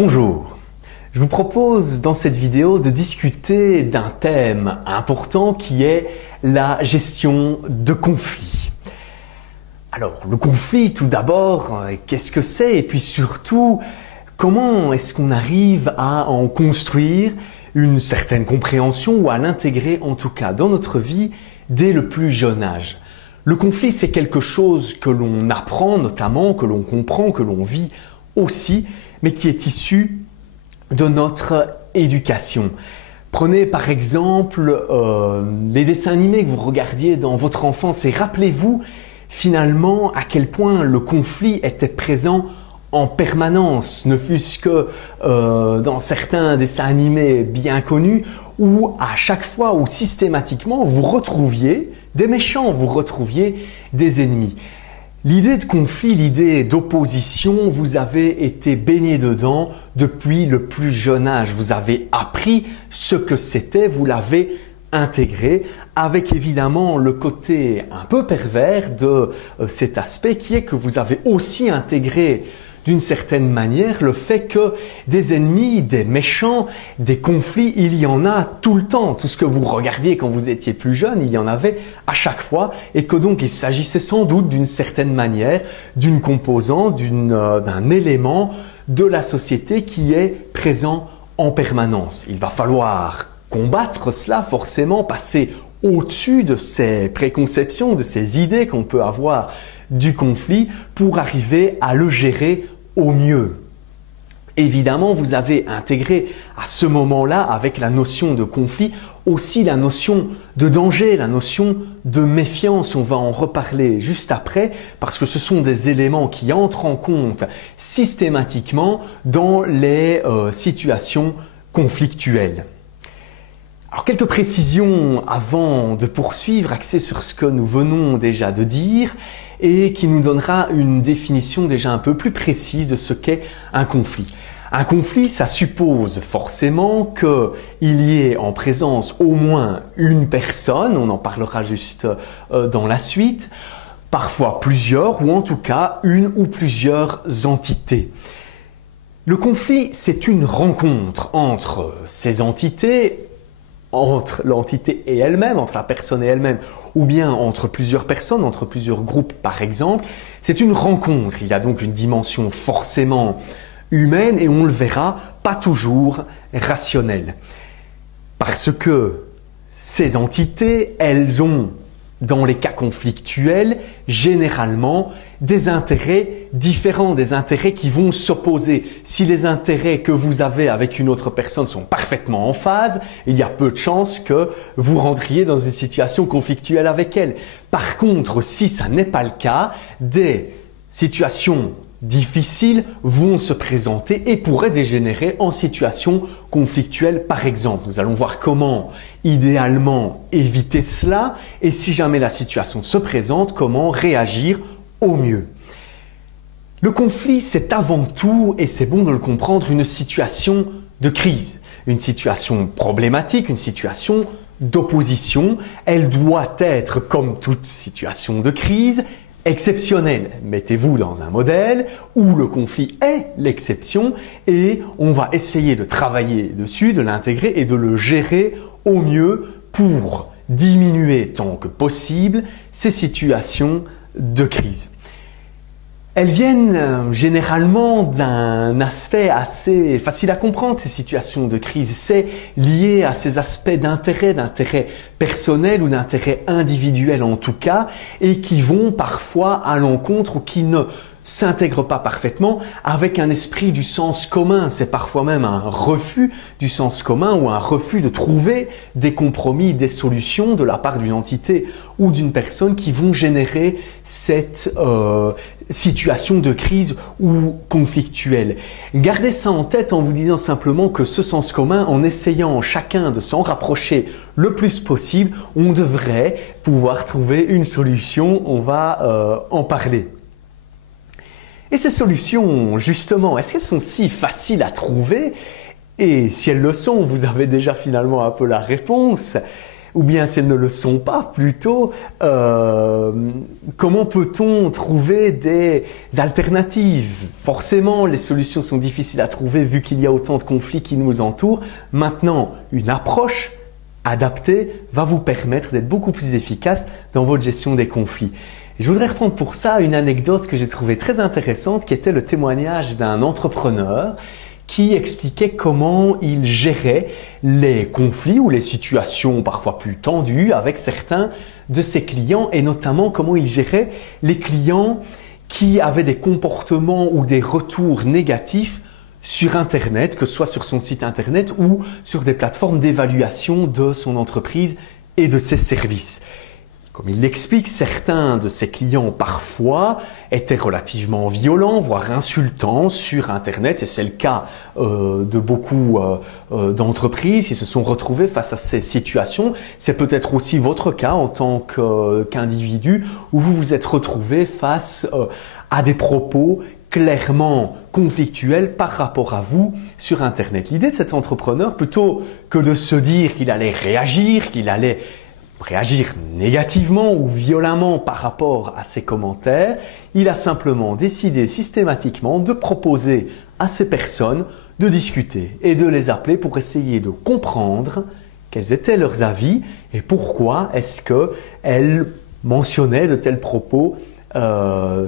Bonjour, je vous propose dans cette vidéo de discuter d'un thème important qui est la gestion de conflits. Alors le conflit tout d'abord, qu'est-ce que c'est et puis surtout comment est-ce qu'on arrive à en construire une certaine compréhension ou à l'intégrer en tout cas dans notre vie dès le plus jeune âge. Le conflit c'est quelque chose que l'on apprend notamment, que l'on comprend, que l'on vit aussi, mais qui est issu de notre éducation. Prenez par exemple les dessins animés que vous regardiez dans votre enfance et rappelez-vous finalement à quel point le conflit était présent en permanence, ne fût-ce que dans certains dessins animés bien connus où à chaque fois ou systématiquement vous retrouviez des méchants, vous retrouviez des ennemis. L'idée de conflit, l'idée d'opposition, vous avez été baigné dedans depuis le plus jeune âge. Vous avez appris ce que c'était, vous l'avez intégré avec évidemment le côté un peu pervers de cet aspect qui est que vous avez aussi intégré d'une certaine manière le fait que des ennemis, des méchants, des conflits, il y en a tout le temps. Tout ce que vous regardiez quand vous étiez plus jeune, il y en avait à chaque fois et que donc il s'agissait sans doute d'une certaine manière, d'une composante, d'un élément de la société qui est présent en permanence. Il va falloir combattre cela forcément, passer au-dessus de ces préconceptions, de ces idées qu'on peut avoir du conflit pour arriver à le gérer au mieux. Évidemment, vous avez intégré à ce moment-là, avec la notion de conflit, aussi la notion de danger, la notion de méfiance. On va en reparler juste après parce que ce sont des éléments qui entrent en compte systématiquement dans les situations conflictuelles. Alors quelques précisions avant de poursuivre, axées sur ce que nous venons déjà de dire et qui nous donnera une définition déjà un peu plus précise de ce qu'est un conflit. Un conflit, ça suppose forcément qu'il y ait en présence au moins une personne, on en parlera juste dans la suite, parfois plusieurs ou en tout cas une ou plusieurs entités. Le conflit, c'est une rencontre entre ces entités, entre l'entité et elle-même, entre la personne et elle-même, ou bien entre plusieurs personnes, entre plusieurs groupes par exemple. C'est une rencontre, il y a donc une dimension forcément humaine et on le verra, pas toujours rationnelle. Parce que ces entités, elles ont, dans les cas conflictuels, généralement des intérêts différents, des intérêts qui vont s'opposer. Si les intérêts que vous avez avec une autre personne sont parfaitement en phase, il y a peu de chances que vous rentriez dans une situation conflictuelle avec elle. Par contre, si ça n'est pas le cas, des situations difficiles vont se présenter et pourraient dégénérer en situation conflictuelle par exemple. Nous allons voir comment idéalement éviter cela et si jamais la situation se présente, comment réagir au mieux. Le conflit, c'est avant tout, et c'est bon de le comprendre, une situation de crise, une situation problématique, une situation d'opposition. Elle doit être, comme toute situation de crise, exceptionnelle. Mettez-vous dans un modèle où le conflit est l'exception et on va essayer de travailler dessus, de l'intégrer et de le gérer au mieux pour diminuer tant que possible ces situations de crise. Elles viennent généralement d'un aspect assez facile à comprendre, ces situations de crise. C'est lié à ces aspects d'intérêt personnel ou d'intérêt individuel en tout cas, et qui vont parfois à l'encontre ou qui ne s'intègrent pas parfaitement avec un esprit du sens commun. C'est parfois même un refus du sens commun ou un refus de trouver des compromis, des solutions de la part d'une entité ou d'une personne qui vont générer cette situation de crise ou conflictuelle. Gardez ça en tête en vous disant simplement que ce sens commun, en essayant chacun de s'en rapprocher le plus possible, on devrait pouvoir trouver une solution. On va en parler. Et ces solutions, justement, est-ce qu'elles sont si faciles à trouver? Et si elles le sont, vous avez déjà finalement un peu la réponse. ou bien si elles ne le sont pas, plutôt, comment peut-on trouver des alternatives? Forcément, les solutions sont difficiles à trouver vu qu'il y a autant de conflits qui nous entourent. Maintenant, une approche adaptée va vous permettre d'être beaucoup plus efficace dans votre gestion des conflits. Et je voudrais reprendre pour ça une anecdote que j'ai trouvée très intéressante, qui était le témoignage d'un entrepreneur qui expliquait comment il gérait les conflits ou les situations parfois plus tendues avec certains de ses clients, et notamment comment il gérait les clients qui avaient des comportements ou des retours négatifs sur Internet, que ce soit sur son site Internet ou sur des plateformes d'évaluation de son entreprise et de ses services. Comme il l'explique, certains de ses clients parfois étaient relativement violents, voire insultants sur Internet, et c'est le cas de beaucoup d'entreprises qui se sont retrouvées face à ces situations. C'est peut-être aussi votre cas en tant qu'individu où vous vous êtes retrouvé face à des propos clairement conflictuels par rapport à vous sur Internet. L'idée de cet entrepreneur, plutôt que de se dire qu'il allait réagir, qu'il allait réagir négativement ou violemment par rapport à ces commentaires, il a simplement décidé systématiquement de proposer à ces personnes de discuter et de les appeler pour essayer de comprendre quels étaient leurs avis et pourquoi est-ce qu'elles mentionnaient de tels propos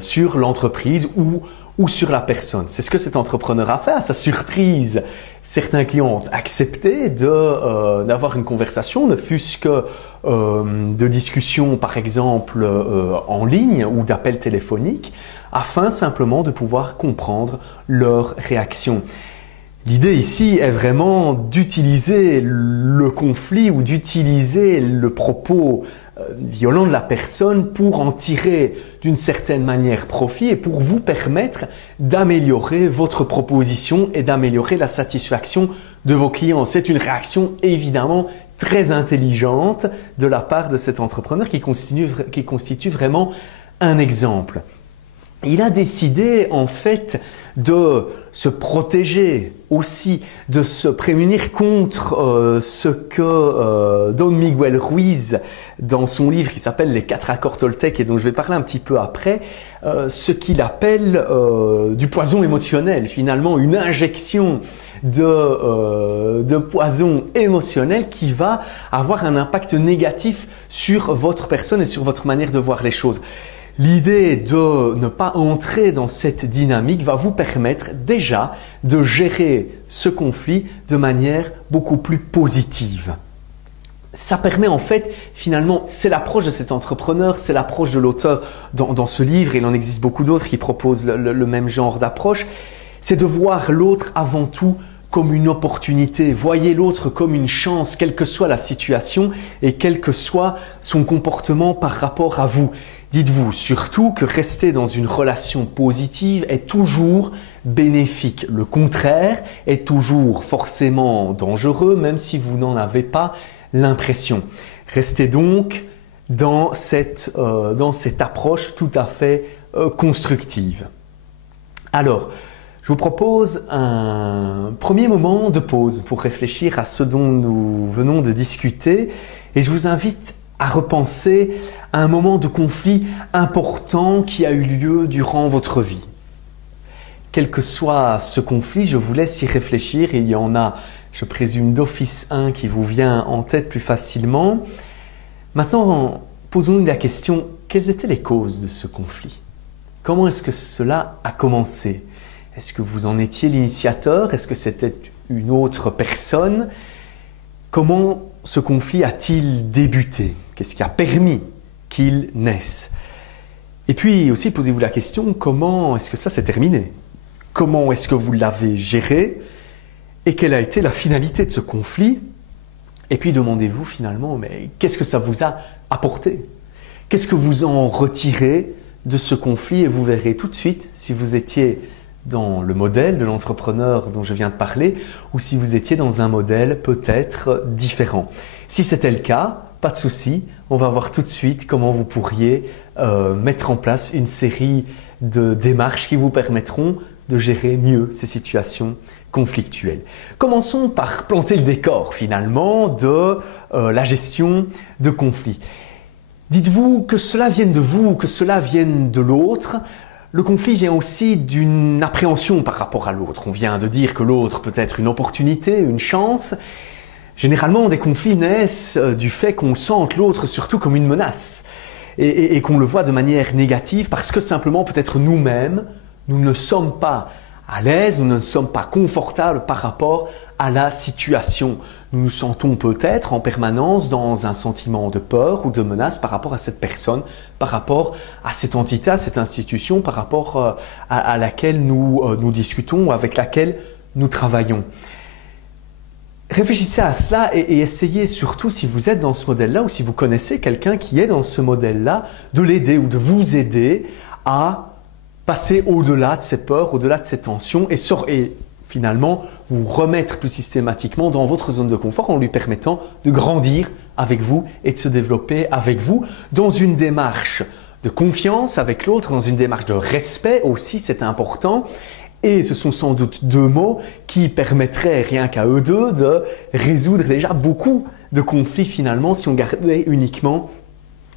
sur l'entreprise ou sur la personne. C'est ce que cet entrepreneur a fait. À sa surprise, certains clients ont accepté d'avoir une conversation, ne fût-ce que de discussion par exemple en ligne ou d'appels téléphoniques, afin simplement de pouvoir comprendre leur réaction. L'idée ici est vraiment d'utiliser le conflit ou d'utiliser le propos violent de la personne pour en tirer d'une certaine manière profit et pour vous permettre d'améliorer votre proposition et d'améliorer la satisfaction de vos clients. C'est une réaction évidemment très intelligente de la part de cet entrepreneur qui constitue vraiment un exemple. Il a décidé en fait de se protéger aussi, de se prémunir contre ce que Don Miguel Ruiz, dans son livre qui s'appelle Les 4 accords Toltec et dont je vais parler un petit peu après, ce qu'il appelle du poison émotionnel, finalement une injection de poison émotionnel qui va avoir un impact négatif sur votre personne et sur votre manière de voir les choses. L'idée de ne pas entrer dans cette dynamique va vous permettre déjà de gérer ce conflit de manière beaucoup plus positive. Ça permet en fait, finalement, c'est l'approche de cet entrepreneur, c'est l'approche de l'auteur dans ce livre, il en existe beaucoup d'autres qui proposent le même genre d'approche, c'est de voir l'autre avant tout comme une opportunité. Voyez l'autre comme une chance, quelle que soit la situation et quel que soit son comportement par rapport à vous. Dites-vous surtout que rester dans une relation positive est toujours bénéfique. Le contraire est toujours forcément dangereux, même si vous n'en avez pas l'impression. Restez donc dans cette approche tout à fait constructive. Alors, je vous propose un premier moment de pause pour réfléchir à ce dont nous venons de discuter et je vous invite à repenser à un moment de conflit important qui a eu lieu durant votre vie. Quel que soit ce conflit, je vous laisse y réfléchir. Il y en a, je présume, d'office un qui vous vient en tête plus facilement. Maintenant, posons-nous la question, quelles étaient les causes de ce conflit? Comment est-ce que cela a commencé? Est-ce que vous en étiez l'initiateur? Est-ce que c'était une autre personne? Comment ce conflit a-t-il débuté? Qu'est-ce qui a permis qu'il naisse? Et puis aussi, posez-vous la question, comment est-ce que ça s'est terminé? Comment est-ce que vous l'avez géré? Et quelle a été la finalité de ce conflit? Et puis demandez-vous finalement, mais qu'est-ce que ça vous a apporté? Qu'est-ce que vous en retirez de ce conflit? Et vous verrez tout de suite si vous étiez dans le modèle de l'entrepreneur dont je viens de parler ou si vous étiez dans un modèle peut-être différent. Si c'était le cas, pas de souci, on va voir tout de suite comment vous pourriez mettre en place une série de démarches qui vous permettront de gérer mieux ces situations conflictuelles. Commençons par planter le décor finalement de la gestion de conflits. Dites-vous que cela vienne de vous ou que cela vienne de l'autre. Le conflit vient aussi d'une appréhension par rapport à l'autre. On vient de dire que l'autre peut être une opportunité, une chance. Généralement, des conflits naissent du fait qu'on sente l'autre surtout comme une menace et qu'on le voit de manière négative parce que simplement peut-être nous-mêmes, nous ne sommes pas à l'aise, nous ne sommes pas confortables par rapport à la situation. Nous nous sentons peut-être en permanence dans un sentiment de peur ou de menace par rapport à cette personne, par rapport à cette entité, à cette institution, par rapport à laquelle nous discutons ou avec laquelle nous travaillons. Réfléchissez à cela et essayez surtout, si vous êtes dans ce modèle-là ou si vous connaissez quelqu'un qui est dans ce modèle-là, de l'aider ou de vous aider à passer au-delà de ces peurs, au-delà de ces tensions et finalement vous remettre plus systématiquement dans votre zone de confort en lui permettant de grandir avec vous et de se développer avec vous dans une démarche de confiance avec l'autre, dans une démarche de respect aussi, c'est important. Et ce sont sans doute deux mots qui permettraient rien qu'à eux deux de résoudre déjà beaucoup de conflits finalement si on gardait uniquement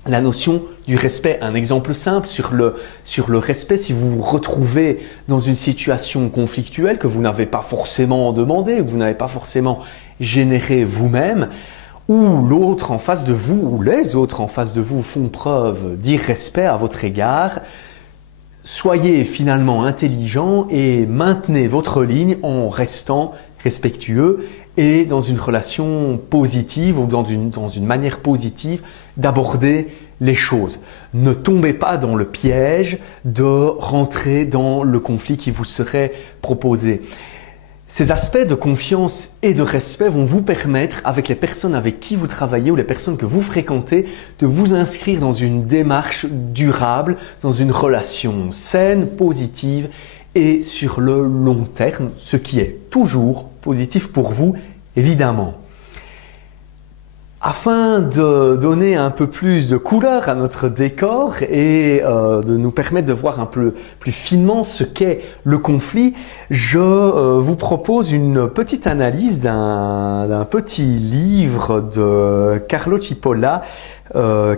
la notion du respect. Un exemple simple sur le respect, si vous vous retrouvez dans une situation conflictuelle que vous n'avez pas forcément demandé, que vous n'avez pas forcément généré vous-même, ou l'autre en face de vous, ou les autres en face de vous font preuve d'irrespect à votre égard, soyez finalement intelligent et maintenez votre ligne en restant respectueux et dans une relation positive ou dans une manière positive d'aborder les choses. Ne tombez pas dans le piège de rentrer dans le conflit qui vous serait proposé. Ces aspects de confiance et de respect vont vous permettre, avec les personnes avec qui vous travaillez ou les personnes que vous fréquentez, de vous inscrire dans une démarche durable, dans une relation saine, positive et sur le long terme, ce qui est toujours positif pour vous, évidemment. Afin de donner un peu plus de couleur à notre décor et de nous permettre de voir un peu plus finement ce qu'est le conflit, je vous propose une petite analyse d'un petit livre de Carlo Cipolla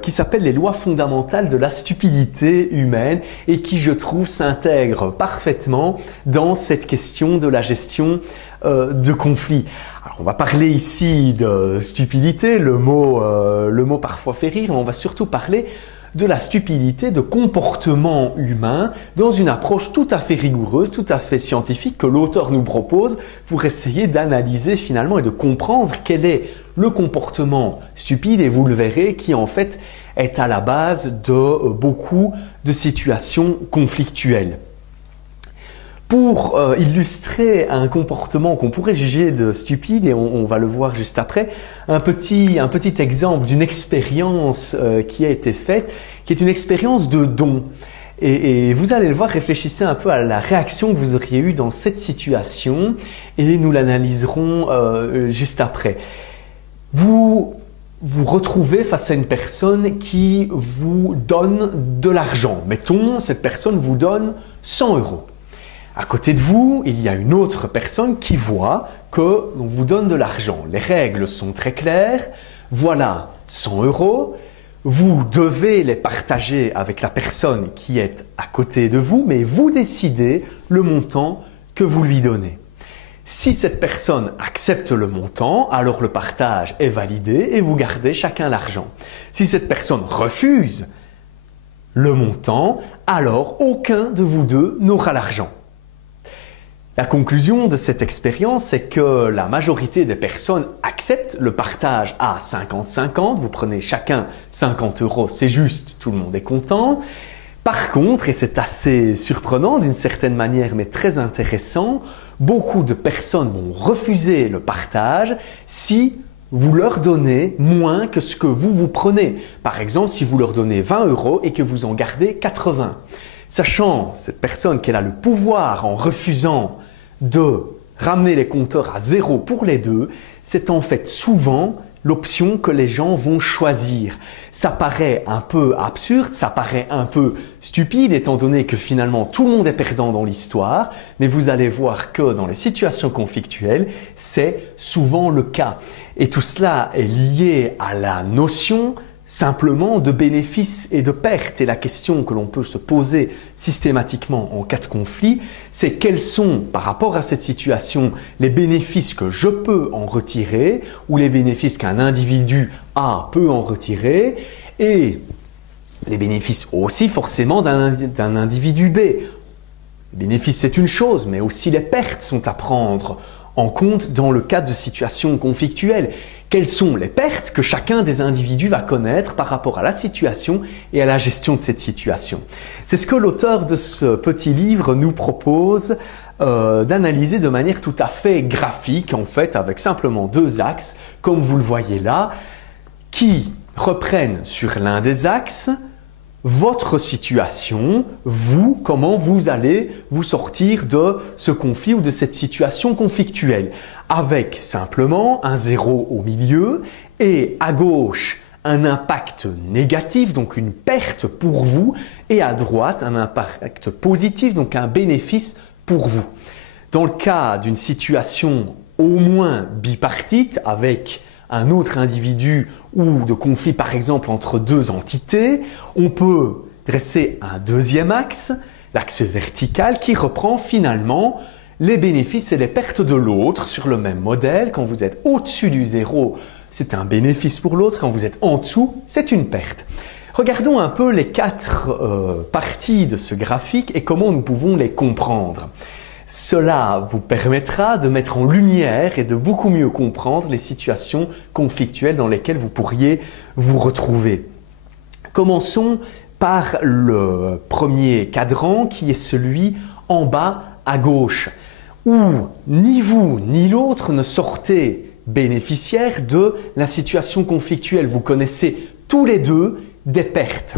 qui s'appelle « Les lois fondamentales de la stupidité humaine » et qui, je trouve, s'intègre parfaitement dans cette question de la gestion de conflit. Alors, on va parler ici de stupidité, le mot parfois fait rire, mais on va surtout parler de la stupidité de comportement humain dans une approche tout à fait rigoureuse, tout à fait scientifique que l'auteur nous propose pour essayer d'analyser finalement et de comprendre quel est le comportement stupide et vous le verrez qui en fait est à la base de beaucoup de situations conflictuelles. Pour illustrer un comportement qu'on pourrait juger de stupide, et on va le voir juste après, un petit exemple d'une expérience qui a été faite, qui est une expérience de don. Et vous allez le voir, réfléchissez un peu à la réaction que vous auriez eue dans cette situation et nous l'analyserons juste après. Vous vous retrouvez face à une personne qui vous donne de l'argent. Mettons, cette personne vous donne 100 €. À côté de vous, il y a une autre personne qui voit qu'on vous donne de l'argent. Les règles sont très claires. Voilà 100 €. Vous devez les partager avec la personne qui est à côté de vous, mais vous décidez le montant que vous lui donnez. Si cette personne accepte le montant, alors le partage est validé et vous gardez chacun l'argent. Si cette personne refuse le montant, alors aucun de vous deux n'aura l'argent. La conclusion de cette expérience, c'est que la majorité des personnes acceptent le partage à 50-50. Vous prenez chacun 50 €, c'est juste, tout le monde est content. Par contre, et c'est assez surprenant d'une certaine manière, mais très intéressant, beaucoup de personnes vont refuser le partage si vous leur donnez moins que ce que vous prenez. Par exemple, si vous leur donnez 20 € et que vous en gardez 80. Sachant, cette personne, qu'elle a le pouvoir en refusant de ramener les compteurs à zéro pour les deux, c'est en fait souvent l'option que les gens vont choisir. Ça paraît un peu absurde, ça paraît un peu stupide étant donné que finalement tout le monde est perdant dans l'histoire, mais vous allez voir que dans les situations conflictuelles, c'est souvent le cas. Et tout cela est lié à la notion simplement de bénéfices et de pertes. Et la question que l'on peut se poser systématiquement en cas de conflit, c'est quels sont, par rapport à cette situation, les bénéfices que je peux en retirer ou les bénéfices qu'un individu A peut en retirer et les bénéfices aussi forcément d'un individu B. Les bénéfices, c'est une chose, mais aussi les pertes sont à prendre en compte dans le cas de situations conflictuelles. Quelles sont les pertes que chacun des individus va connaître par rapport à la situation et à la gestion de cette situation? C'est ce que l'auteur de ce petit livre nous propose d'analyser de manière tout à fait graphique, en fait, avec simplement 2 axes, comme vous le voyez là, qui reprennent sur l'un des axes votre situation, vous, comment vous allez vous sortir de ce conflit ou de cette situation conflictuelle, avec simplement un 0 au milieu et à gauche un impact négatif, donc une perte pour vous, et à droite un impact positif, donc un bénéfice pour vous. Dans le cas d'une situation au moins bipartite avec un autre individu ou de conflit par exemple entre 2 entités, on peut dresser un deuxième axe, l'axe vertical qui reprend finalement les bénéfices et les pertes de l'autre sur le même modèle. Quand vous êtes au-dessus du 0, c'est un bénéfice pour l'autre, quand vous êtes en dessous, c'est une perte. Regardons un peu les 4 parties de ce graphique et comment nous pouvons les comprendre. Cela vous permettra de mettre en lumière et de beaucoup mieux comprendre les situations conflictuelles dans lesquelles vous pourriez vous retrouver. Commençons par le premier cadran qui est celui en bas à gauche, où ni vous ni l'autre ne sortez bénéficiaires de la situation conflictuelle. Vous connaissez tous les deux des pertes.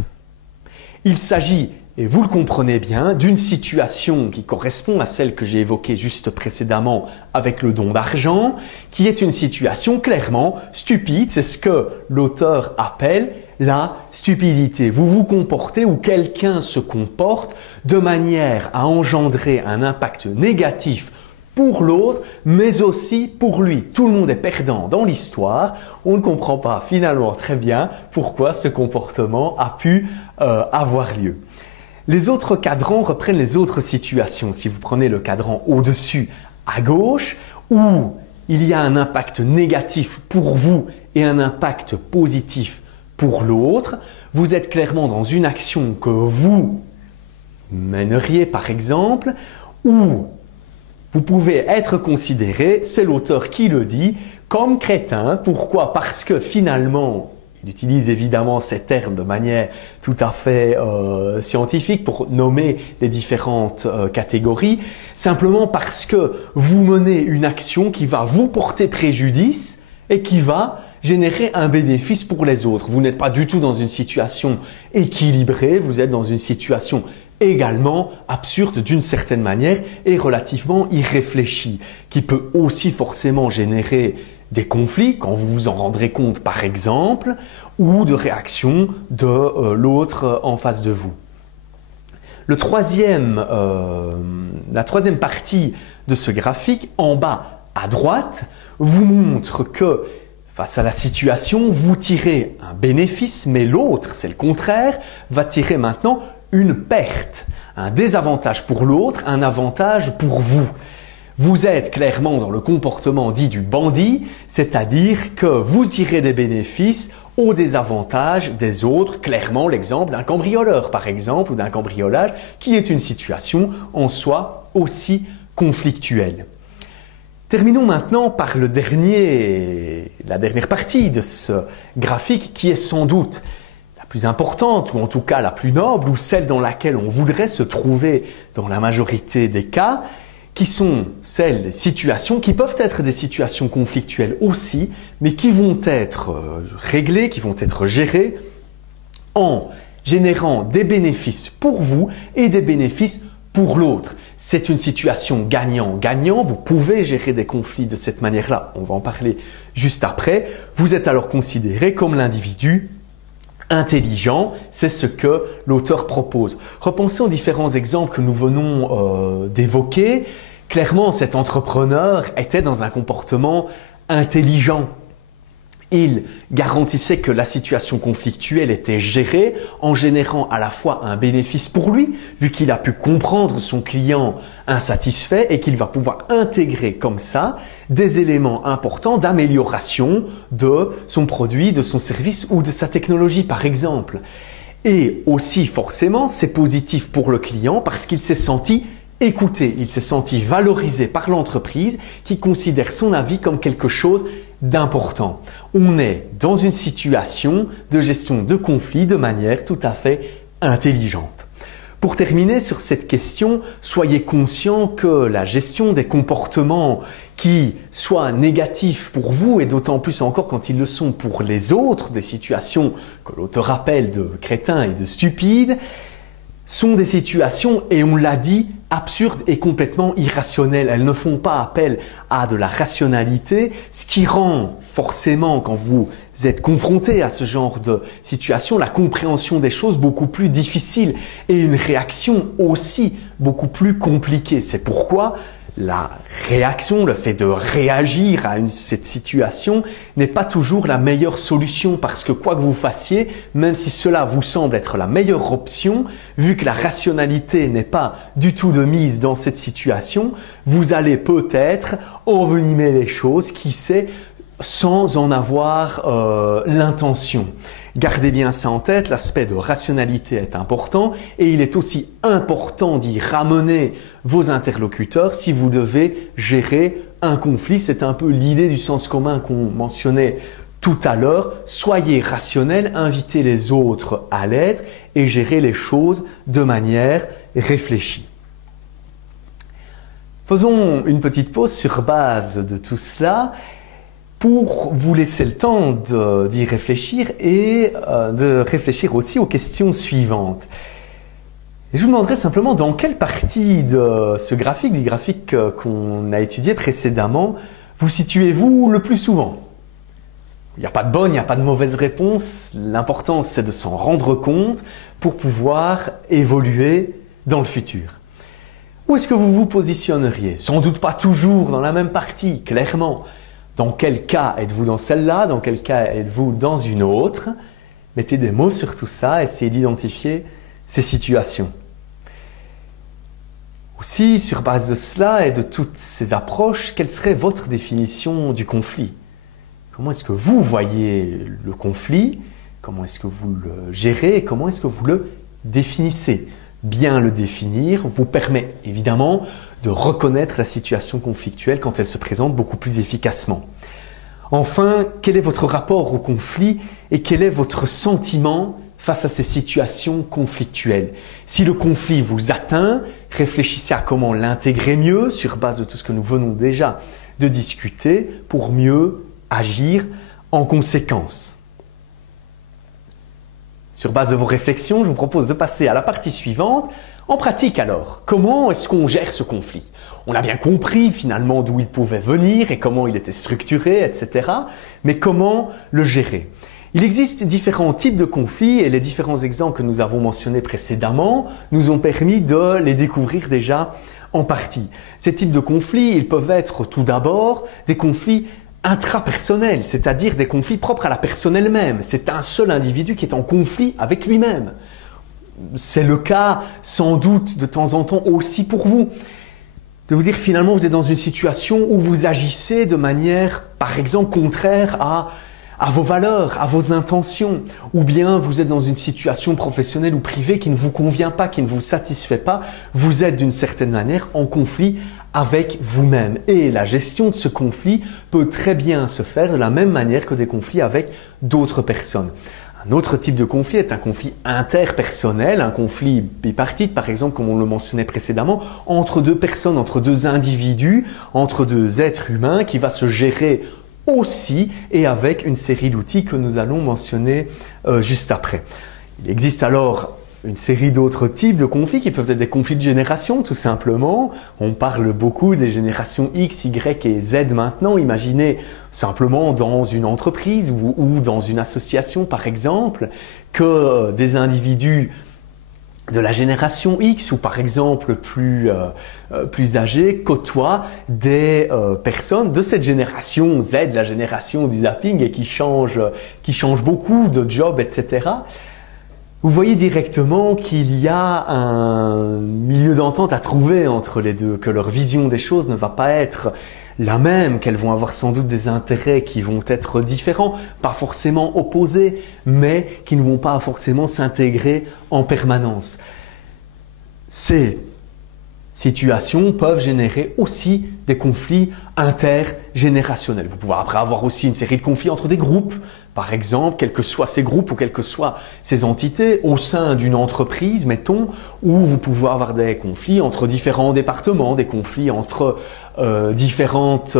Il s'agit, et vous le comprenez bien, d'une situation qui correspond à celle que j'ai évoquée juste précédemment avec le don d'argent, qui est une situation clairement stupide. C'est ce que l'auteur appelle la stupidité. Vous vous comportez ou quelqu'un se comporte de manière à engendrer un impact négatif pour l'autre, mais aussi pour lui. Tout le monde est perdant dans l'histoire. On ne comprend pas finalement très bien pourquoi ce comportement a pu avoir lieu. Les autres cadrans reprennent les autres situations. Si vous prenez le cadran au-dessus à gauche, où il y a un impact négatif pour vous et un impact positif pour l'autre, vous êtes clairement dans une action que vous mèneriez par exemple, où vous pouvez être considéré, c'est l'auteur qui le dit, comme crétin. Pourquoi? Parce que finalement, il utilise évidemment ces termes de manière tout à fait scientifique pour nommer les différentes catégories, simplement parce que vous menez une action qui va vous porter préjudice et qui va générer un bénéfice pour les autres. Vous n'êtes pas du tout dans une situation équilibrée, vous êtes dans une situation également absurde d'une certaine manière et relativement irréfléchie, qui peut aussi forcément générer des conflits, quand vous vous en rendrez compte par exemple, ou de réactions de l'autre en face de vous. La troisième partie de ce graphique, en bas à droite, vous montre que face à la situation, vous tirez un bénéfice, mais l'autre, c'est le contraire, va tirer maintenant une perte, un désavantage pour l'autre, un avantage pour vous. Vous êtes clairement dans le comportement dit du bandit, c'est-à-dire que vous tirez des bénéfices au désavantage des autres, clairement l'exemple d'un cambrioleur par exemple, ou d'un cambriolage qui est une situation en soi aussi conflictuelle. Terminons maintenant par la dernière partie de ce graphique qui est sans doute la plus importante ou en tout cas la plus noble ou celle dans laquelle on voudrait se trouver dans la majorité des cas, qui sont celles des situations qui peuvent être des situations conflictuelles aussi, mais qui vont être réglées, qui vont être gérées en générant des bénéfices pour vous et des bénéfices pour l'autre. C'est une situation gagnant-gagnant. Vous pouvez gérer des conflits de cette manière-là. On va en parler juste après. Vous êtes alors considéré comme l'individu intelligent. C'est ce que l'auteur propose. Repensez aux différents exemples que nous venons d'évoquer. Clairement, cet entrepreneur était dans un comportement intelligent. Il garantissait que la situation conflictuelle était gérée en générant à la fois un bénéfice pour lui, vu qu'il a pu comprendre son client insatisfait et qu'il va pouvoir intégrer comme ça des éléments importants d'amélioration de son produit, de son service ou de sa technologie par exemple. Et aussi forcément, c'est positif pour le client parce qu'il s'est senti écouté, il s'est senti valorisé par l'entreprise qui considère son avis comme quelque chose d'important. On est dans une situation de gestion de conflit de manière tout à fait intelligente. Pour terminer sur cette question, soyez conscient que la gestion des comportements qui soient négatifs pour vous et d'autant plus encore quand ils le sont pour les autres, des situations que l'auteur appelle de crétins et de stupides, sont des situations, et on l'a dit, absurdes et complètement irrationnelles. Elles ne font pas appel à de la rationalité, ce qui rend forcément, quand vous êtes confronté à ce genre de situation, la compréhension des choses beaucoup plus difficile et une réaction aussi beaucoup plus compliquée. C'est pourquoi la réaction, le fait de réagir à cette situation n'est pas toujours la meilleure solution parce que quoi que vous fassiez, même si cela vous semble être la meilleure option, vu que la rationalité n'est pas du tout de mise dans cette situation, vous allez peut-être envenimer les choses, qui sait, sans en avoir l'intention. Gardez bien ça en tête, l'aspect de rationalité est important et il est aussi important d'y ramener vos interlocuteurs si vous devez gérer un conflit. C'est un peu l'idée du sens commun qu'on mentionnait tout à l'heure. Soyez rationnel, invitez les autres à l'être et gérez les choses de manière réfléchie. Faisons une petite pause sur base de tout cela pour vous laisser le temps d'y réfléchir et de réfléchir aussi aux questions suivantes. Et je vous demanderai simplement dans quelle partie de ce graphique, du graphique qu'on a étudié précédemment, vous situez-vous le plus souvent? Il n'y a pas de bonne, il n'y a pas de mauvaise réponse. L'important, c'est de s'en rendre compte pour pouvoir évoluer dans le futur. Où est-ce que vous vous positionneriez? Sans doute pas toujours dans la même partie, clairement. Dans quel cas êtes-vous dans celle-là? Dans quel cas êtes-vous dans une autre? Mettez des mots sur tout ça, essayez d'identifier ces situations. Aussi, sur base de cela et de toutes ces approches, quelle serait votre définition du conflit? Comment est-ce que vous voyez le conflit? Comment est-ce que vous le gérez? Et comment est-ce que vous le définissez? Bien le définir vous permet évidemment de reconnaître la situation conflictuelle quand elle se présente beaucoup plus efficacement. Enfin, quel est votre rapport au conflit et quel est votre sentiment face à ces situations conflictuelles? Si le conflit vous atteint, réfléchissez à comment l'intégrer mieux sur base de tout ce que nous venons déjà de discuter pour mieux agir en conséquence. Sur base de vos réflexions, je vous propose de passer à la partie suivante. En pratique alors, comment est-ce qu'on gère ce conflit? On a bien compris finalement d'où il pouvait venir et comment il était structuré, etc. Mais comment le gérer? Il existe différents types de conflits et les différents exemples que nous avons mentionnés précédemment nous ont permis de les découvrir déjà en partie. Ces types de conflits, ils peuvent être tout d'abord des conflits intrapersonnels, c'est-à-dire des conflits propres à la personne elle-même. C'est un seul individu qui est en conflit avec lui-même. C'est le cas sans doute de temps en temps aussi pour vous. De vous dire finalement vous êtes dans une situation où vous agissez de manière par exemple contraire à vos valeurs, à vos intentions, ou bien vous êtes dans une situation professionnelle ou privée qui ne vous convient pas, qui ne vous satisfait pas, vous êtes d'une certaine manière en conflit avec vous-même. Et la gestion de ce conflit peut très bien se faire de la même manière que des conflits avec d'autres personnes. Un autre type de conflit est un conflit interpersonnel, un conflit bipartite par exemple, comme on le mentionnait précédemment, entre deux personnes, entre deux individus, entre deux êtres humains qui va se gérer aussi et avec une série d'outils que nous allons mentionner juste après. Il existe alors une série d'autres types de conflits qui peuvent être des conflits de génération tout simplement. On parle beaucoup des générations X, Y et Z maintenant. Imaginez simplement dans une entreprise ou dans une association par exemple que des individus de la génération X ou par exemple plus âgés côtoient des personnes de cette génération Z, la génération du zapping et qui changent beaucoup de job, etc. Vous voyez directement qu'il y a un milieu d'entente à trouver entre les deux, que leur vision des choses ne va pas être la même, qu'elles vont avoir sans doute des intérêts qui vont être différents, pas forcément opposés, mais qui ne vont pas forcément s'intégrer en permanence. Ces situations peuvent générer aussi des conflits intergénérationnels. Vous pouvez après avoir aussi une série de conflits entre des groupes, par exemple, quels que soient ces groupes ou quelles que soient ces entités, au sein d'une entreprise, mettons, où vous pouvez avoir des conflits entre différents départements, des conflits entre différentes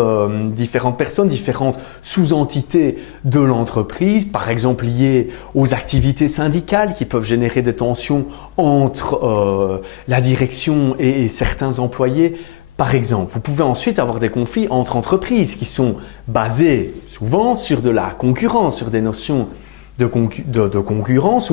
personnes, différentes sous-entités de l'entreprise, par exemple liées aux activités syndicales qui peuvent générer des tensions entre la direction et certains employés. Par exemple, vous pouvez ensuite avoir des conflits entre entreprises qui sont basés souvent sur de la concurrence, sur des notions de concurrence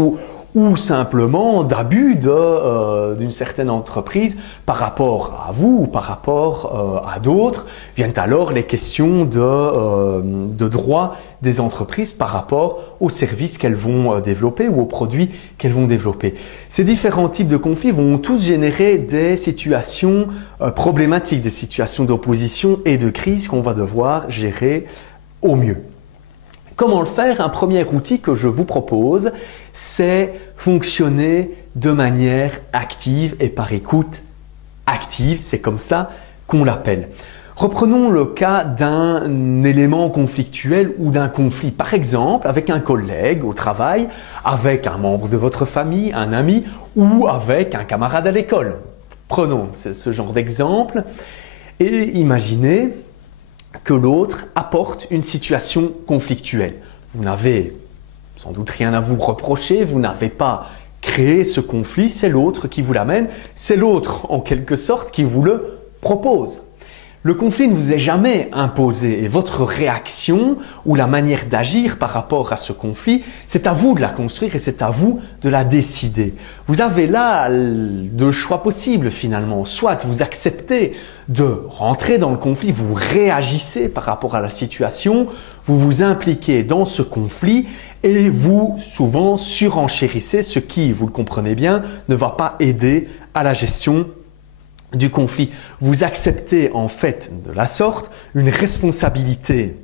ou simplement d'abus d'une certaine entreprise par rapport à vous ou par rapport à d'autres. Viennent alors les questions de droit des entreprises par rapport aux services qu'elles vont développer ou aux produits qu'elles vont développer. Ces différents types de conflits vont tous générer des situations problématiques, des situations d'opposition et de crise qu'on va devoir gérer au mieux. Comment le faire? Un premier outil que je vous propose, c'est fonctionner de manière active et par écoute active, c'est comme ça qu'on l'appelle. Reprenons le cas d'un élément conflictuel ou d'un conflit, par exemple avec un collègue au travail, avec un membre de votre famille, un ami ou avec un camarade à l'école. Prenons ce genre d'exemple et imaginez que l'autre apporte une situation conflictuelle. Vous n'avez sans doute rien à vous reprocher, vous n'avez pas créé ce conflit, c'est l'autre qui vous l'amène, c'est l'autre en quelque sorte qui vous le propose. Le conflit ne vous est jamais imposé et votre réaction ou la manière d'agir par rapport à ce conflit, c'est à vous de la construire et c'est à vous de la décider. Vous avez là deux choix possibles finalement. Soit vous acceptez de rentrer dans le conflit, vous réagissez par rapport à la situation, vous vous impliquez dans ce conflit et vous souvent surenchérissez, ce qui, vous le comprenez bien, ne va pas aider à la gestion du conflit. Vous acceptez en fait de la sorte une responsabilité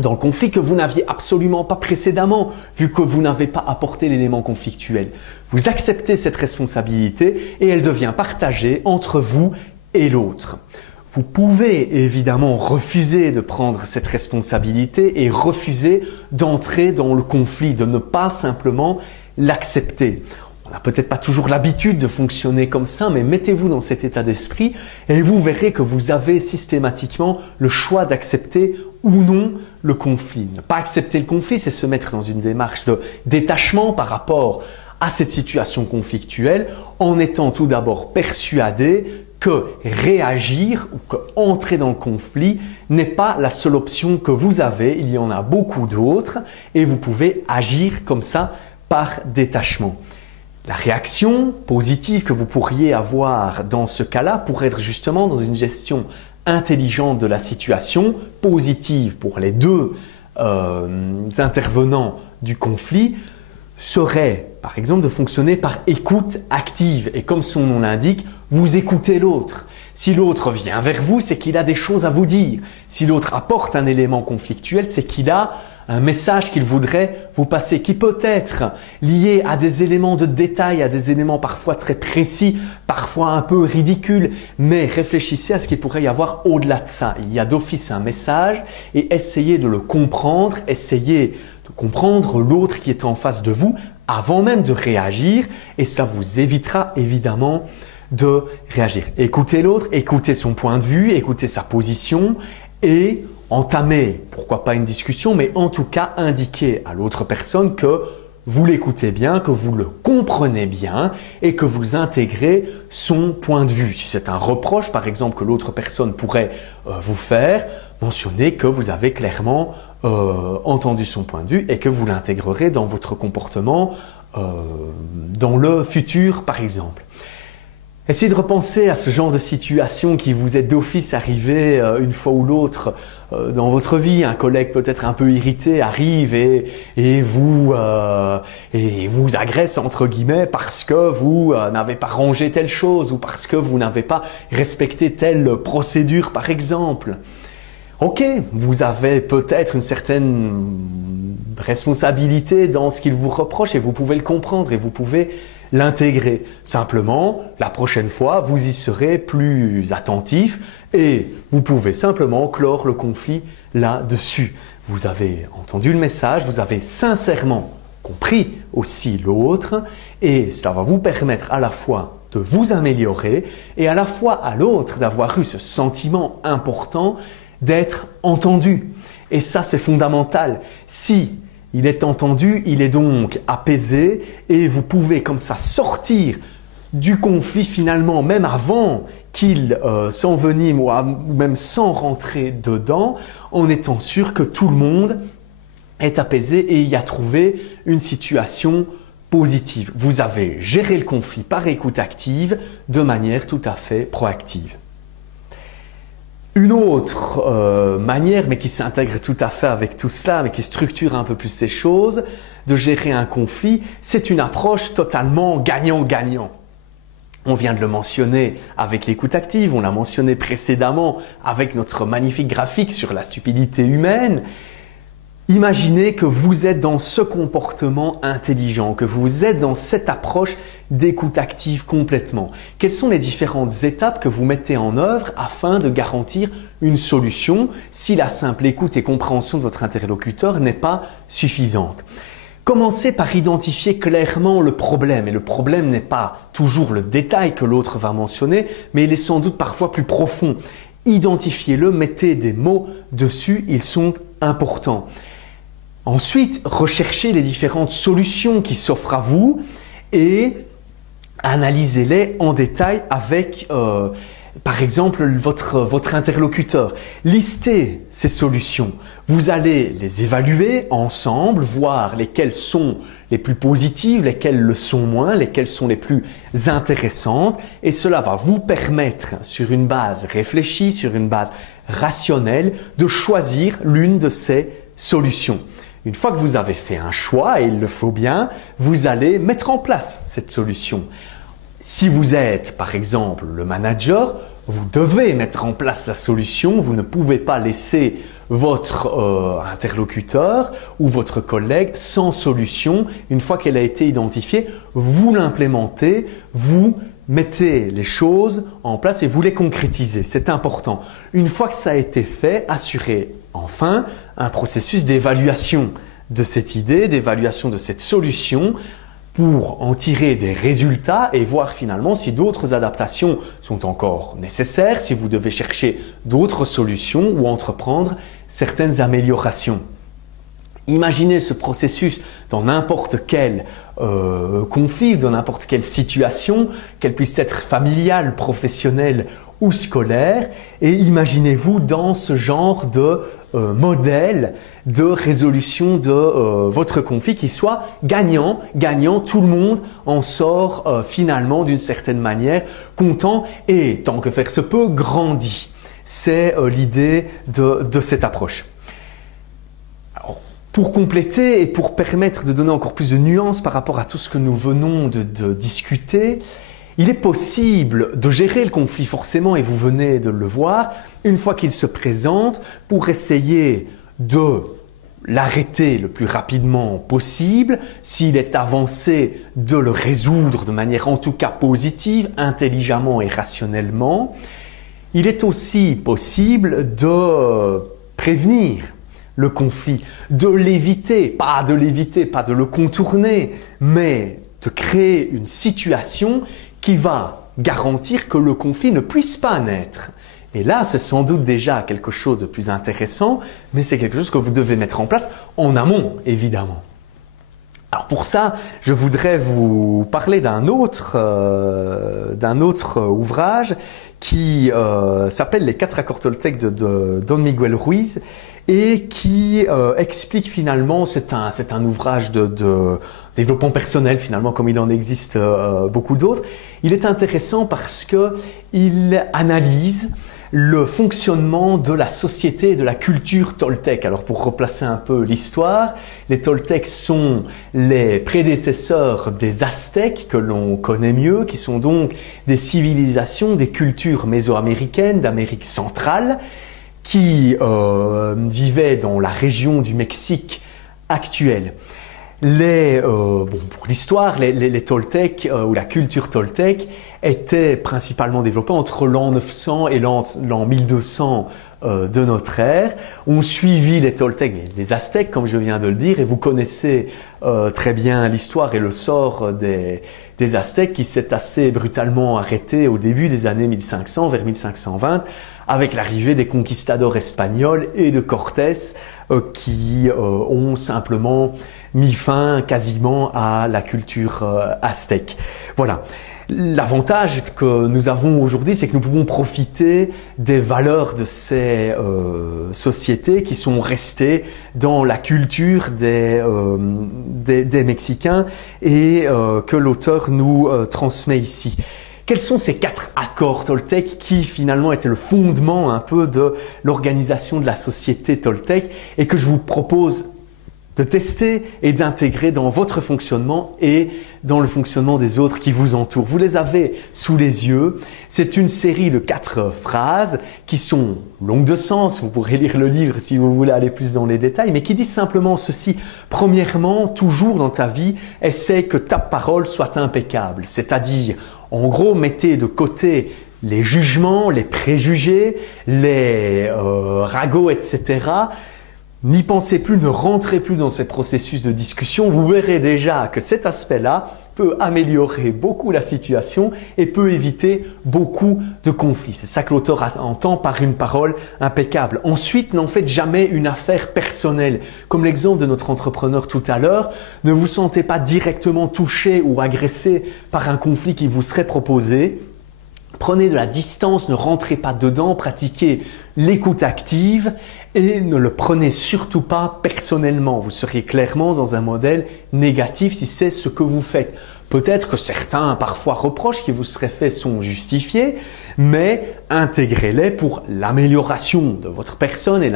dans le conflit que vous n'aviez absolument pas précédemment vu que vous n'avez pas apporté l'élément conflictuel. Vous acceptez cette responsabilité et elle devient partagée entre vous et l'autre. Vous pouvez évidemment refuser de prendre cette responsabilité et refuser d'entrer dans le conflit, de ne pas simplement l'accepter. On n'a peut-être pas toujours l'habitude de fonctionner comme ça, mais mettez-vous dans cet état d'esprit et vous verrez que vous avez systématiquement le choix d'accepter ou non le conflit. Ne pas accepter le conflit, c'est se mettre dans une démarche de détachement par rapport à cette situation conflictuelle en étant tout d'abord persuadé que réagir ou que entrer dans le conflit n'est pas la seule option que vous avez. Il y en a beaucoup d'autres et vous pouvez agir comme ça par détachement. La réaction positive que vous pourriez avoir dans ce cas-là pourrait être justement dans une gestion intelligente de la situation, positive pour les deux intervenants du conflit, serait par exemple de fonctionner par écoute active. Et comme son nom l'indique, vous écoutez l'autre. Si l'autre vient vers vous, c'est qu'il a des choses à vous dire. Si l'autre apporte un élément conflictuel, c'est qu'il a un message qu'il voudrait vous passer, qui peut être lié à des éléments de détail, à des éléments parfois très précis, parfois un peu ridicules, mais réfléchissez à ce qu'il pourrait y avoir au-delà de ça. Il y a d'office un message et essayez de le comprendre, essayez de comprendre l'autre qui est en face de vous avant même de réagir et cela vous évitera évidemment de réagir. Écoutez l'autre, écoutez son point de vue, écoutez sa position et entamer, pourquoi pas une discussion, mais en tout cas indiquer à l'autre personne que vous l'écoutez bien, que vous le comprenez bien et que vous intégrez son point de vue. Si c'est un reproche, par exemple, que l'autre personne pourrait vous faire, mentionnez que vous avez clairement entendu son point de vue et que vous l'intégrerez dans votre comportement dans le futur, par exemple. Essayez de repenser à ce genre de situation qui vous est d'office arrivé une fois ou l'autre dans votre vie. Un collègue peut-être un peu irrité arrive et vous agresse entre guillemets parce que vous n'avez pas rangé telle chose ou parce que vous n'avez pas respecté telle procédure par exemple. Ok, vous avez peut-être une certaine responsabilité dans ce qu'il vous reproche et vous pouvez le comprendre et vous pouvez l'intégrer. Simplement, la prochaine fois, vous y serez plus attentif et vous pouvez simplement clore le conflit là-dessus. Vous avez entendu le message, vous avez sincèrement compris aussi l'autre et cela va vous permettre à la fois de vous améliorer et à la fois à l'autre d'avoir eu ce sentiment important d'être entendu. Et ça, c'est fondamental. Si il est entendu, il est donc apaisé et vous pouvez comme ça sortir du conflit finalement, même avant qu'il s'envenime ou même sans rentrer dedans, en étant sûr que tout le monde est apaisé et y a trouvé une situation positive. Vous avez géré le conflit par écoute active de manière tout à fait proactive. Une autre manière, mais qui s'intègre tout à fait avec tout cela, mais qui structure un peu plus ces choses, de gérer un conflit, c'est une approche totalement gagnant-gagnant. On vient de le mentionner avec l'écoute active, on l'a mentionné précédemment avec notre magnifique graphique sur la stupidité humaine. Imaginez que vous êtes dans ce comportement intelligent, que vous êtes dans cette approche d'écoute active complètement. Quelles sont les différentes étapes que vous mettez en œuvre afin de garantir une solution si la simple écoute et compréhension de votre interlocuteur n'est pas suffisante? Commencez par identifier clairement le problème. Et le problème n'est pas toujours le détail que l'autre va mentionner, mais il est sans doute parfois plus profond. Identifiez-le, mettez des mots dessus, ils sont importants. Ensuite, recherchez les différentes solutions qui s'offrent à vous et analysez-les en détail avec, par exemple, votre interlocuteur. Listez ces solutions. Vous allez les évaluer ensemble, voir lesquelles sont les plus positives, lesquelles le sont moins, lesquelles sont les plus intéressantes. Et cela va vous permettre, sur une base réfléchie, sur une base rationnelle, de choisir l'une de ces solutions. Une fois que vous avez fait un choix, et il le faut bien, vous allez mettre en place cette solution. Si vous êtes, par exemple, le manager, vous devez mettre en place la solution. Vous ne pouvez pas laisser votre interlocuteur ou votre collègue sans solution. Une fois qu'elle a été identifiée, vous l'implémentez, vous mettez les choses en place et vous les concrétisez. C'est important. Une fois que ça a été fait, assurez enfin un processus d'évaluation de cette idée, d'évaluation de cette solution pour en tirer des résultats et voir finalement si d'autres adaptations sont encore nécessaires, si vous devez chercher d'autres solutions ou entreprendre certaines améliorations. Imaginez ce processus dans n'importe quel conflit, dans n'importe quelle situation, qu'elle puisse être familiale, professionnelle ou scolaire, et imaginez-vous dans ce genre de modèle de résolution de votre conflit qui soit gagnant, tout le monde en sort finalement d'une certaine manière content et tant que faire se peut grandi. C'est l'idée de cette approche. Alors, pour compléter et pour permettre de donner encore plus de nuances par rapport à tout ce que nous venons de discuter, il est possible de gérer le conflit forcément, et vous venez de le voir, une fois qu'il se présente, pour essayer de l'arrêter le plus rapidement possible, s'il est avancé, de le résoudre de manière en tout cas positive, intelligemment et rationnellement. Il est aussi possible de prévenir le conflit, de l'éviter, pas de le contourner, mais de créer une situation qui va garantir que le conflit ne puisse pas naître. Et là, c'est sans doute déjà quelque chose de plus intéressant, mais c'est quelque chose que vous devez mettre en place en amont, évidemment. Alors pour ça, je voudrais vous parler d'un autre ouvrage qui s'appelle Les 4 accords Toltec de Don Miguel Ruiz et qui explique finalement, c'est un ouvrage de développement personnel finalement comme il en existe beaucoup d'autres. Il est intéressant parce qu'il analyse le fonctionnement de la société et de la culture toltèque. Alors pour replacer un peu l'histoire, les Toltecs sont les prédécesseurs des Aztèques que l'on connaît mieux, qui sont donc des civilisations, des cultures mésoaméricaines d'Amérique centrale, qui vivaient dans la région du Mexique actuelle. Pour l'histoire, les Toltecs ou la culture toltèque était principalement développée entre l'an 900 et l'an 1200 de notre ère. On suivit les Toltecs, les Aztèques comme je viens de le dire, et vous connaissez très bien l'histoire et le sort des Aztèques qui s'est assez brutalement arrêté au début des années 1500, vers 1520, avec l'arrivée des conquistadors espagnols et de Cortés qui ont simplement mis fin quasiment à la culture aztèque. Voilà. L'avantage que nous avons aujourd'hui, c'est que nous pouvons profiter des valeurs de ces sociétés qui sont restées dans la culture des Mexicains et que l'auteur nous transmet ici. Quels sont ces 4 accords toltèques qui finalement étaient le fondement un peu de l'organisation de la société toltèque et que je vous propose de tester et d'intégrer dans votre fonctionnement et dans le fonctionnement des autres qui vous entourent. Vous les avez sous les yeux. C'est une série de 4 phrases qui sont longues de sens. Vous pourrez lire le livre si vous voulez aller plus dans les détails, mais qui disent simplement ceci. Premièrement, toujours dans ta vie, essaie que ta parole soit impeccable. C'est-à-dire, en gros, mettez de côté les jugements, les préjugés, les ragots, etc. N'y pensez plus, ne rentrez plus dans ces processus de discussion. Vous verrez déjà que cet aspect-là peut améliorer beaucoup la situation et peut éviter beaucoup de conflits. C'est ça que l'auteur entend par une parole impeccable. Ensuite, n'en faites jamais une affaire personnelle. Comme l'exemple de notre entrepreneur tout à l'heure, ne vous sentez pas directement touché ou agressé par un conflit qui vous serait proposé. Prenez de la distance, ne rentrez pas dedans, pratiquez l'écoute active et ne le prenez surtout pas personnellement. Vous seriez clairement dans un modèle négatif si c'est ce que vous faites. Peut-être que certains parfois reproches qui vous seraient faits sont justifiés, mais intégrez-les pour l'amélioration de votre personne et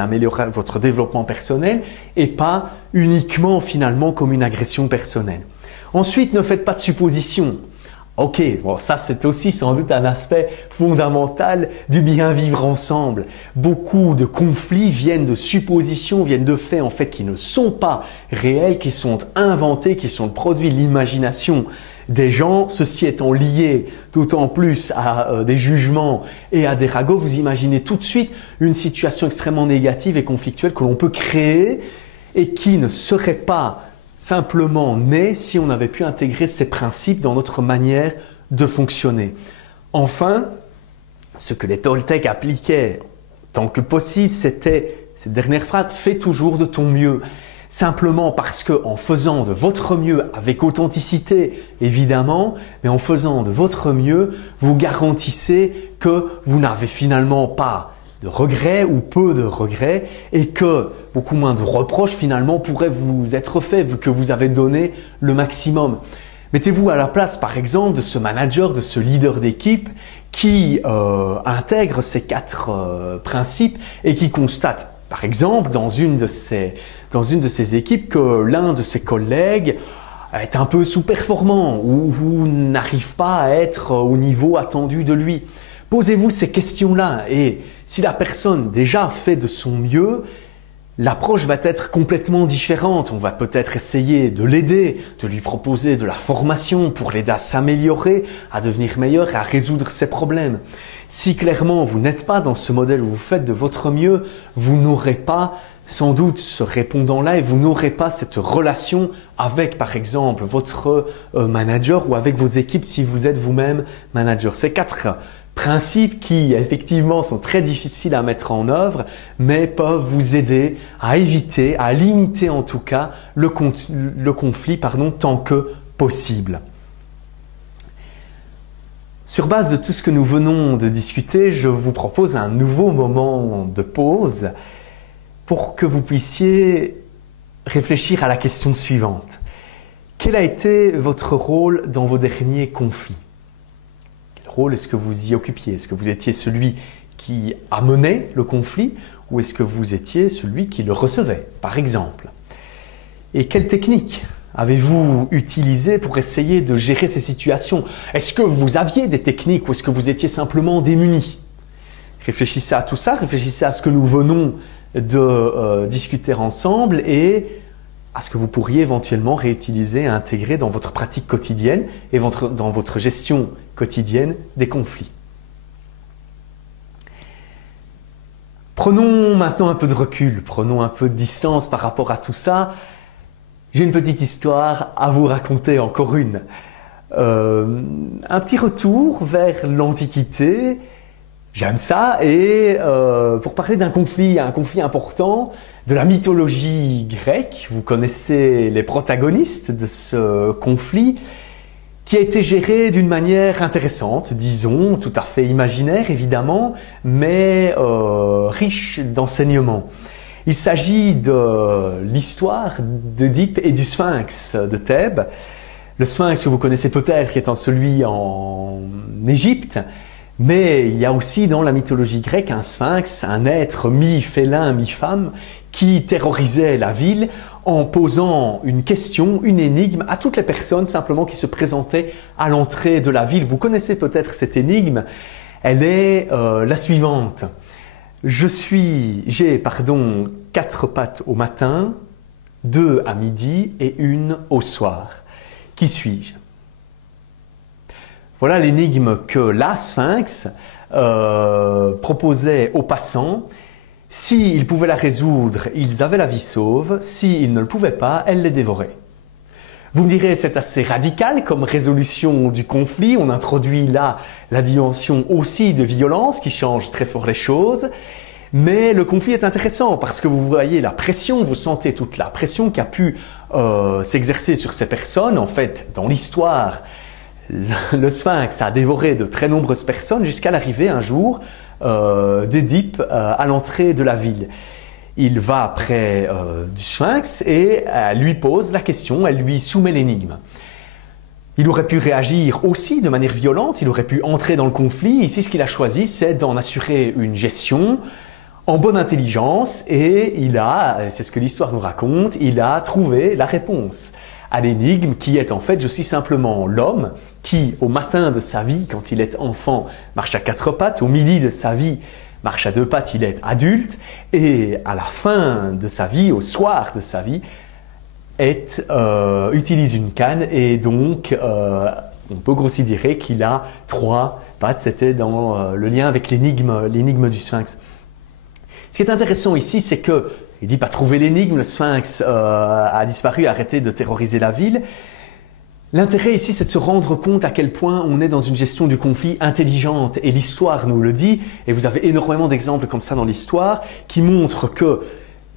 votre développement personnel et pas uniquement finalement comme une agression personnelle. Ensuite, ne faites pas de suppositions. Ok, bon, ça c'est aussi sans doute un aspect fondamental du bien vivre ensemble. Beaucoup de conflits viennent de suppositions, viennent de faits en fait qui ne sont pas réels, qui sont inventés, qui sont le produit de l'imagination des gens. Ceci étant lié d'autant plus à des jugements et à des ragots, vous imaginez tout de suite une situation extrêmement négative et conflictuelle que l'on peut créer et qui ne serait pas simplement né si on avait pu intégrer ces principes dans notre manière de fonctionner. Enfin, ce que les Toltecs appliquaient tant que possible, c'était cette dernière phrase, fais toujours de ton mieux. Simplement parce que en faisant de votre mieux, avec authenticité évidemment, mais en faisant de votre mieux, vous garantissez que vous n'avez finalement pas de regrets ou peu de regrets et que beaucoup moins de reproches finalement pourraient vous être faits vu que vous avez donné le maximum. Mettez-vous à la place par exemple de ce manager, de ce leader d'équipe qui intègre ces 4 principes et qui constate par exemple dans une de ces équipes que l'un de ses collègues est un peu sous-performant ou n'arrive pas à être au niveau attendu de lui. Posez-vous ces questions-là et si la personne déjà fait de son mieux, l'approche va être complètement différente. On va peut-être essayer de l'aider, de lui proposer de la formation pour l'aider à s'améliorer, à devenir meilleur et à résoudre ses problèmes. Si clairement vous n'êtes pas dans ce modèle où vous faites de votre mieux, vous n'aurez pas sans doute ce répondant-là et vous n'aurez pas cette relation avec par exemple votre manager ou avec vos équipes si vous êtes vous-même manager. Ces 4 Principes qui, effectivement, sont très difficiles à mettre en œuvre, mais peuvent vous aider à éviter, à limiter en tout cas le conflit tant que possible. Sur base de tout ce que nous venons de discuter, je vous propose un nouveau moment de pause pour que vous puissiez réfléchir à la question suivante. Quel a été votre rôle dans vos derniers conflits? Quel rôle est-ce que vous y occupiez? Est-ce que vous étiez celui qui amenait le conflit ou est-ce que vous étiez celui qui le recevait, par exemple? Et quelle technique avez-vous utilisé pour essayer de gérer ces situations? Est-ce que vous aviez des techniques ou est-ce que vous étiez simplement démunis? Réfléchissez à tout ça, réfléchissez à ce que nous venons de discuter ensemble et à ce que vous pourriez éventuellement réutiliser et intégrer dans votre pratique quotidienne et dans votre gestion quotidienne des conflits. Prenons maintenant un peu de recul, prenons un peu de distance par rapport à tout ça. J'ai une petite histoire à vous raconter, encore une. Un petit retour vers l'Antiquité, j'aime ça, et pour parler d'un conflit, un conflit important de la mythologie grecque. Vous connaissez les protagonistes de ce conflit qui a été géré d'une manière intéressante, disons, tout à fait imaginaire évidemment, mais riche d'enseignements. Il s'agit de l'histoire d'Œdipe et du Sphinx de Thèbes. Le Sphinx que vous connaissez peut-être, qui est celui en Égypte, mais il y a aussi dans la mythologie grecque un Sphinx, un être mi-félin, mi-femme, qui terrorisait la ville en posant une question, une énigme à toutes les personnes simplement qui se présentaient à l'entrée de la ville. Vous connaissez peut-être cette énigme, elle est la suivante. J'ai 4 pattes au matin, 2 à midi et 1 au soir. Qui suis-je? Voilà l'énigme que la Sphinx proposait aux passants. S'ils pouvaient la résoudre, ils avaient la vie sauve. S'ils ne le pouvaient pas, elle les dévorait. Vous me direz, c'est assez radical comme résolution du conflit. On introduit là la dimension aussi de violence qui change très fort les choses. Mais le conflit est intéressant parce que vous voyez la pression, vous sentez toute la pression qui a pu s'exercer sur ces personnes. En fait, dans l'histoire, le Sphinx a dévoré de très nombreuses personnes jusqu'à l'arrivée un jour d'Œdipe à l'entrée de la ville. Il va près du Sphinx et elle lui pose la question, elle lui soumet l'énigme. Il aurait pu réagir aussi de manière violente, il aurait pu entrer dans le conflit. Ici, ce qu'il a choisi, c'est d'en assurer une gestion en bonne intelligence et c'est ce que l'histoire nous raconte, il a trouvé la réponse à l'énigme qui est en fait, je suis simplement l'homme qui, au matin de sa vie, quand il est enfant, marche à 4 pattes, au midi de sa vie, marche à 2 pattes, il est adulte, et à la fin de sa vie, au soir de sa vie, utilise une canne et donc on peut considérer qu'il a 3 pattes. C'était dans le lien avec l'énigme du Sphinx. Ce qui est intéressant ici, c'est que Édipe a trouvé l'énigme, le Sphinx a disparu, a arrêté de terroriser la ville. L'intérêt ici, c'est de se rendre compte à quel point on est dans une gestion du conflit intelligente. Et l'histoire nous le dit, et vous avez énormément d'exemples comme ça dans l'histoire, qui montrent que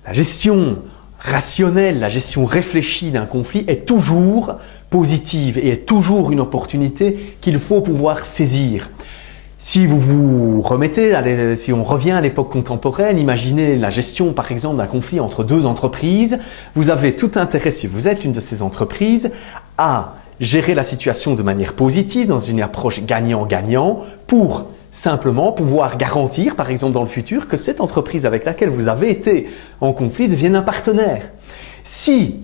la gestion rationnelle, la gestion réfléchie d'un conflit est toujours positive et est toujours une opportunité qu'il faut pouvoir saisir. Si vous vous remettez, si on revient à l'époque contemporaine, imaginez la gestion par exemple d'un conflit entre 2 entreprises. Vous avez tout intérêt, si vous êtes une de ces entreprises, à gérer la situation de manière positive, dans une approche gagnant-gagnant, pour simplement pouvoir garantir, par exemple dans le futur, que cette entreprise avec laquelle vous avez été en conflit devienne un partenaire. Si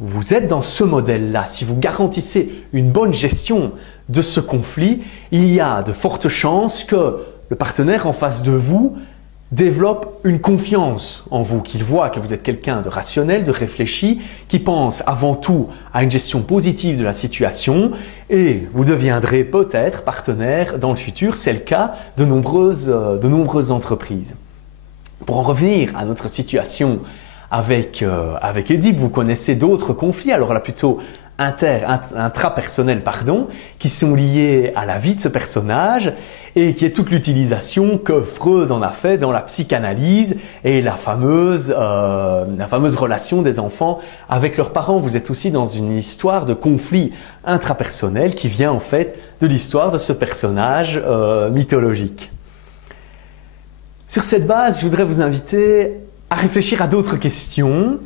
vous êtes dans ce modèle-là, si vous garantissez une bonne gestion de ce conflit, il y a de fortes chances que le partenaire en face de vous développe une confiance en vous, qu'il voit que vous êtes quelqu'un de rationnel, de réfléchi, qui pense avant tout à une gestion positive de la situation et vous deviendrez peut-être partenaire dans le futur. C'est le cas de nombreuses entreprises. Pour en revenir à notre situation avec Édipe, vous connaissez d'autres conflits, alors là plutôt intrapersonnelles, qui sont liées à la vie de ce personnage et qui est toute l'utilisation que Freud en a fait dans la psychanalyse et la fameuse relation des enfants avec leurs parents. Vous êtes aussi dans une histoire de conflit intrapersonnel qui vient en fait de l'histoire de ce personnage mythologique. Sur cette base, je voudrais vous inviter à réfléchir à d'autres questions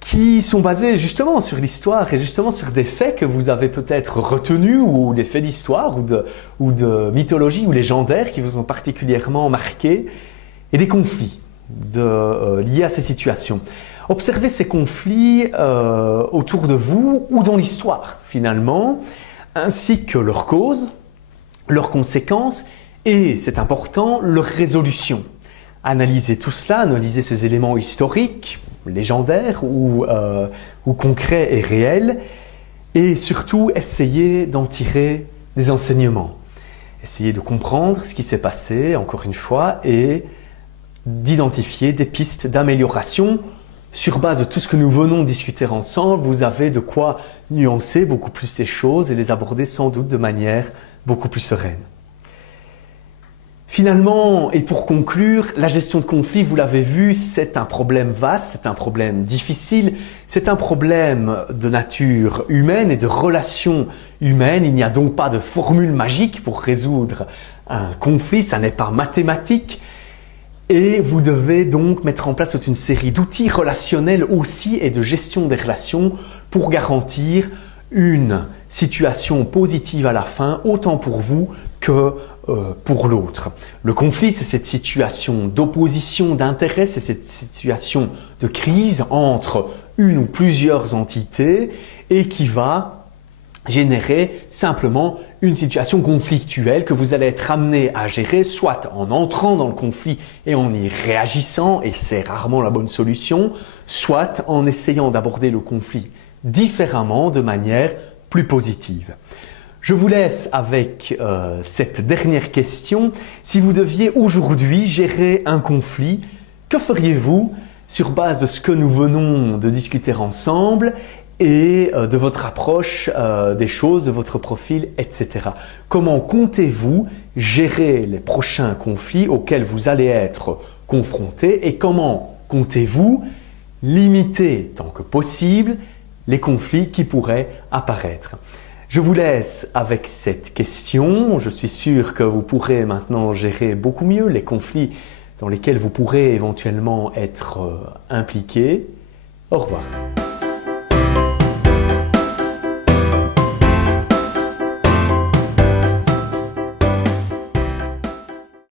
qui sont basées justement sur l'histoire et justement sur des faits que vous avez peut-être retenus ou des faits d'histoire ou de mythologie ou légendaires qui vous ont particulièrement marqué et des conflits liés à ces situations. Observez ces conflits autour de vous ou dans l'histoire finalement, ainsi que leurs causes, leurs conséquences et, c'est important, leur résolution. Analysez tout cela, analysez ces éléments historiques, légendaires ou concrets et réels, et surtout essayez d'en tirer des enseignements. Essayez de comprendre ce qui s'est passé, encore une fois, et d'identifier des pistes d'amélioration. Sur base de tout ce que nous venons de discuter ensemble, vous avez de quoi nuancer beaucoup plus ces choses et les aborder sans doute de manière beaucoup plus sereine. Finalement, et pour conclure, la gestion de conflits, vous l'avez vu, c'est un problème vaste, c'est un problème difficile, c'est un problème de nature humaine et de relations humaines. Il n'y a donc pas de formule magique pour résoudre un conflit, ça n'est pas mathématique. Et vous devez donc mettre en place toute une série d'outils relationnels aussi et de gestion des relations pour garantir une situation positive à la fin, autant pour vous que pour l'autre. Le conflit, c'est cette situation d'opposition d'intérêts, c'est cette situation de crise entre une ou plusieurs entités et qui va générer simplement une situation conflictuelle que vous allez être amené à gérer soit en entrant dans le conflit et en y réagissant, et c'est rarement la bonne solution, soit en essayant d'aborder le conflit différemment, de manière plus positive. Je vous laisse avec cette dernière question. Si vous deviez aujourd'hui gérer un conflit, que feriez-vous sur base de ce que nous venons de discuter ensemble et de votre approche des choses, de votre profil, etc. Comment comptez-vous gérer les prochains conflits auxquels vous allez être confrontés et comment comptez-vous limiter tant que possible les conflits qui pourraient apparaître? Je vous laisse avec cette question. Je suis sûr que vous pourrez maintenant gérer beaucoup mieux les conflits dans lesquels vous pourrez éventuellement être impliqué. Au revoir.